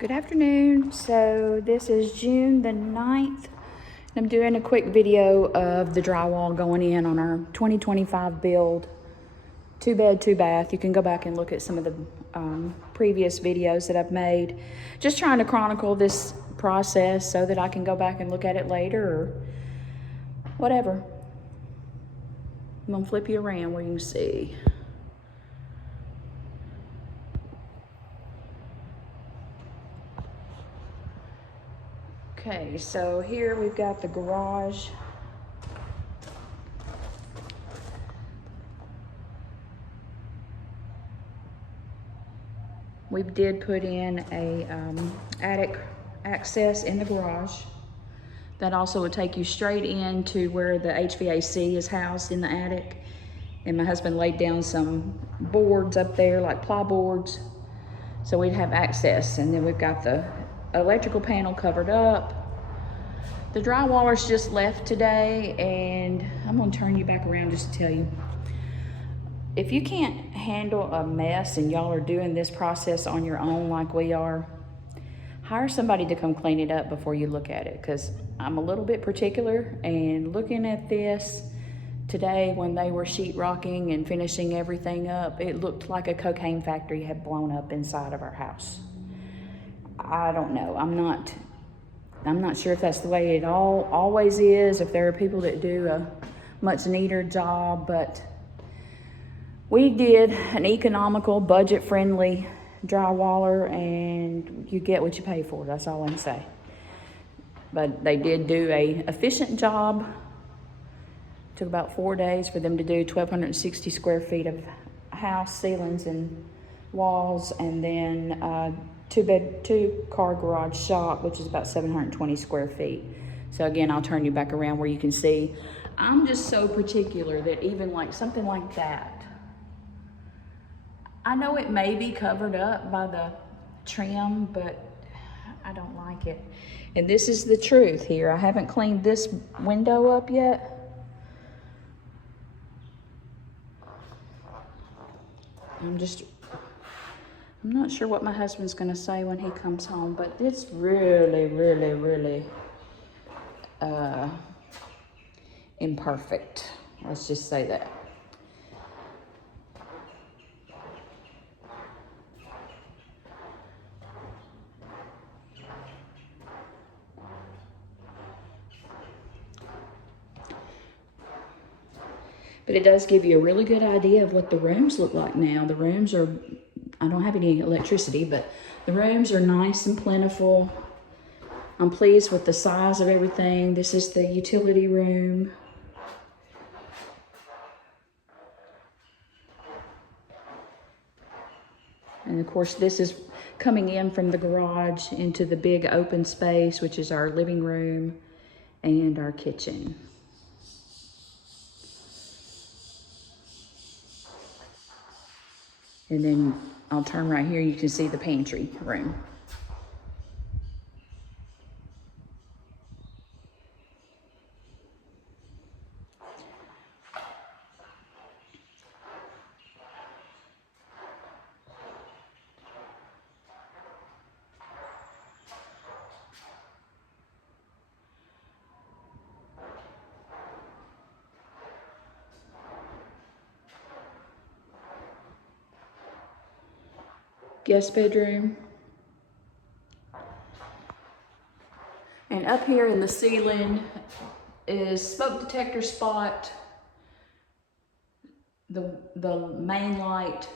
Good afternoon. So this is June the 9th. I'm doing a quick video of the drywall going in on our 2025 build. 2-bed, 2-bath. You can go back and look at some of the previous videos that I've made. Just trying to chronicle this process so that I can go back and look at it later or whatever. I'm gonna flip you around where you can see. Okay, so here we've got the garage. We did put in a attic access in the garage. That also would take you straight into where the HVAC is housed in the attic. And my husband laid down some boards up there, like ply boards, so we'd have access. And then we've got the electrical panel covered up. The drywallers just left today, and I'm gonna turn you back around just to tell you. If you can't handle a mess and y'all are doing this process on your own like we are, hire somebody to come clean it up before you look at it, because I'm a little bit particular, and looking at this today when they were sheetrocking and finishing everything up, it looked like a cocaine factory had blown up inside of our house. I don't know. I'm not sure if that's the way it always is, if there are people that do a much neater job, but we did an economical, budget-friendly drywaller, and you get what you pay for. That's all I can say. But they did do a efficient job. Took about 4 days for them to do 1,260 square feet of house ceilings and walls, and then two-car garage shop, which is about 720 square feet. So again, I'll turn you back around where you can see. I'm just so particular that even like something like that, I know it may be covered up by the trim, but I don't like it. And this is the truth here. I haven't cleaned this window up yet. I'm not sure what my husband's gonna say when he comes home, but it's really, really, really imperfect. Let's just say that. But it does give you a really good idea of what the rooms look like now. The rooms are, I don't have any electricity, but the rooms are nice and plentiful. I'm pleased with the size of everything. This is the utility room. And of course, this is coming in from the garage into the big open space, which is our living room and our kitchen. And then I'll turn right here, you can see the pantry room. Guest bedroom. And up here in the ceiling is smoke detector spot, the main light,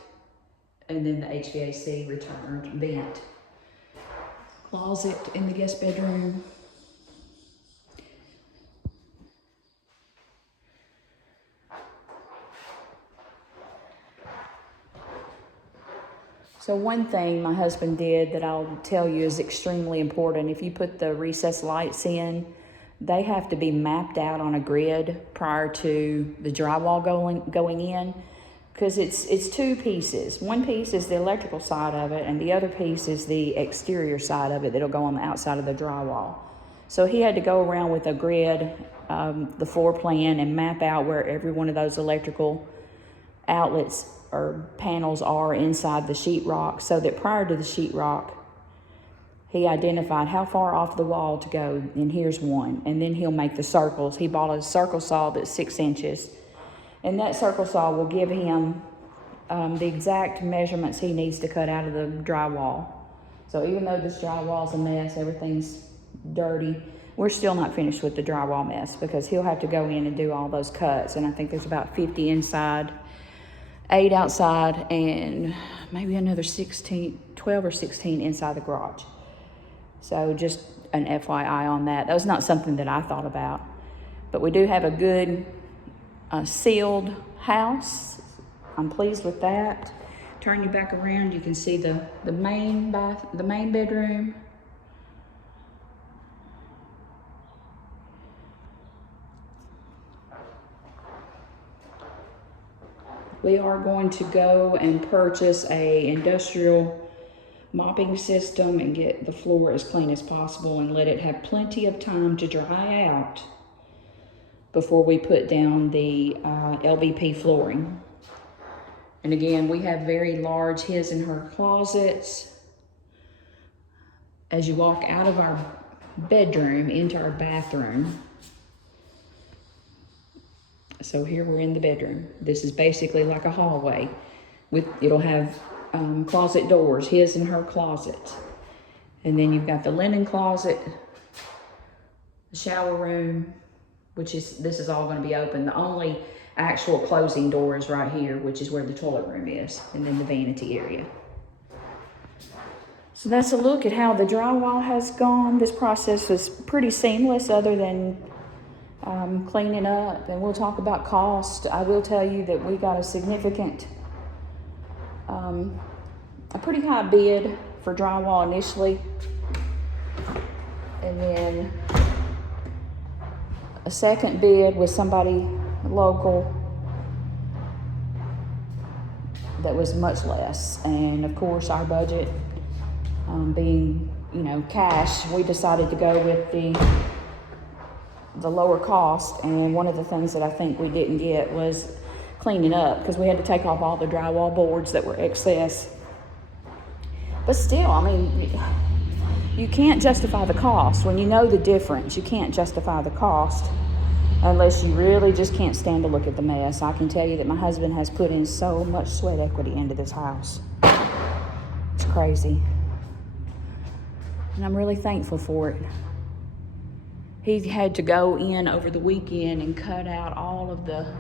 and then the HVAC return vent. Closet in the guest bedroom. So one thing my husband did that I'll tell you is extremely important. If you put the recessed lights in, they have to be mapped out on a grid prior to the drywall going in, because it's two pieces. One piece is the electrical side of it, and the other piece is the exterior side of it that'll go on the outside of the drywall. So he had to go around with a grid, the floor plan, and map out where every one of those electrical outlets or panels are inside the sheetrock, so that prior to the sheetrock, he identified how far off the wall to go, and here's one. And then he'll make the circles. He bought a circle saw that's 6 inches. And that circle saw will give him the exact measurements he needs to cut out of the drywall. So even though this drywall's a mess, everything's dirty, we're still not finished with the drywall mess, because he'll have to go in and do all those cuts. And I think there's about 50 inside, 8 outside, and maybe another 12 or 16 inside the garage. So just an FYI on that. That was not something that I thought about. But we do have a good sealed house. I'm pleased with that. Turn you back around, you can see the main bedroom. We are going to go and purchase a industrial mopping system and get the floor as clean as possible and let it have plenty of time to dry out before we put down the LVP flooring. And again, we have very large his and her closets. As you walk out of our bedroom into our bathroom, so here we're in the bedroom. This is basically like a hallway. It'll have closet doors, his and her closet. And then you've got the linen closet, the shower room, this is all going to be open. The only actual closing door is right here, which is where the toilet room is, and then the vanity area. So that's a look at how the drywall has gone. This process was pretty seamless other than cleaning up, and we'll talk about cost. I will tell you that we got a significant, a pretty high bid for drywall initially, and then a second bid with somebody local that was much less. And of course our budget being, you know, cash, we decided to go with the lower cost. And one of the things that I think we didn't get was cleaning up, because we had to take off all the drywall boards that were excess. But still, I mean, you can't justify the cost. When you know the difference, you can't justify the cost unless you really just can't stand to look at the mess. I can tell you that my husband has put in so much sweat equity into this house. It's crazy. And I'm really thankful for it. He had to go in over the weekend and cut out all of the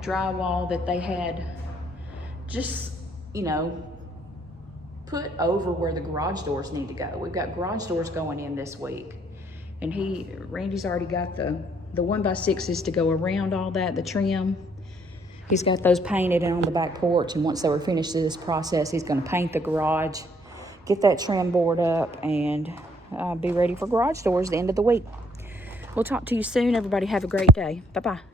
drywall that they had just, you know, put over where the garage doors need to go. We've got garage doors going in this week. And Randy's already got the 1x6s to go around all that, the trim. He's got those painted and on the back porch. And once they were finished this process, he's going to paint the garage, get that trim board up, and be ready for garage doors the end of the week. We'll talk to you soon. Everybody have a great day. Bye-bye.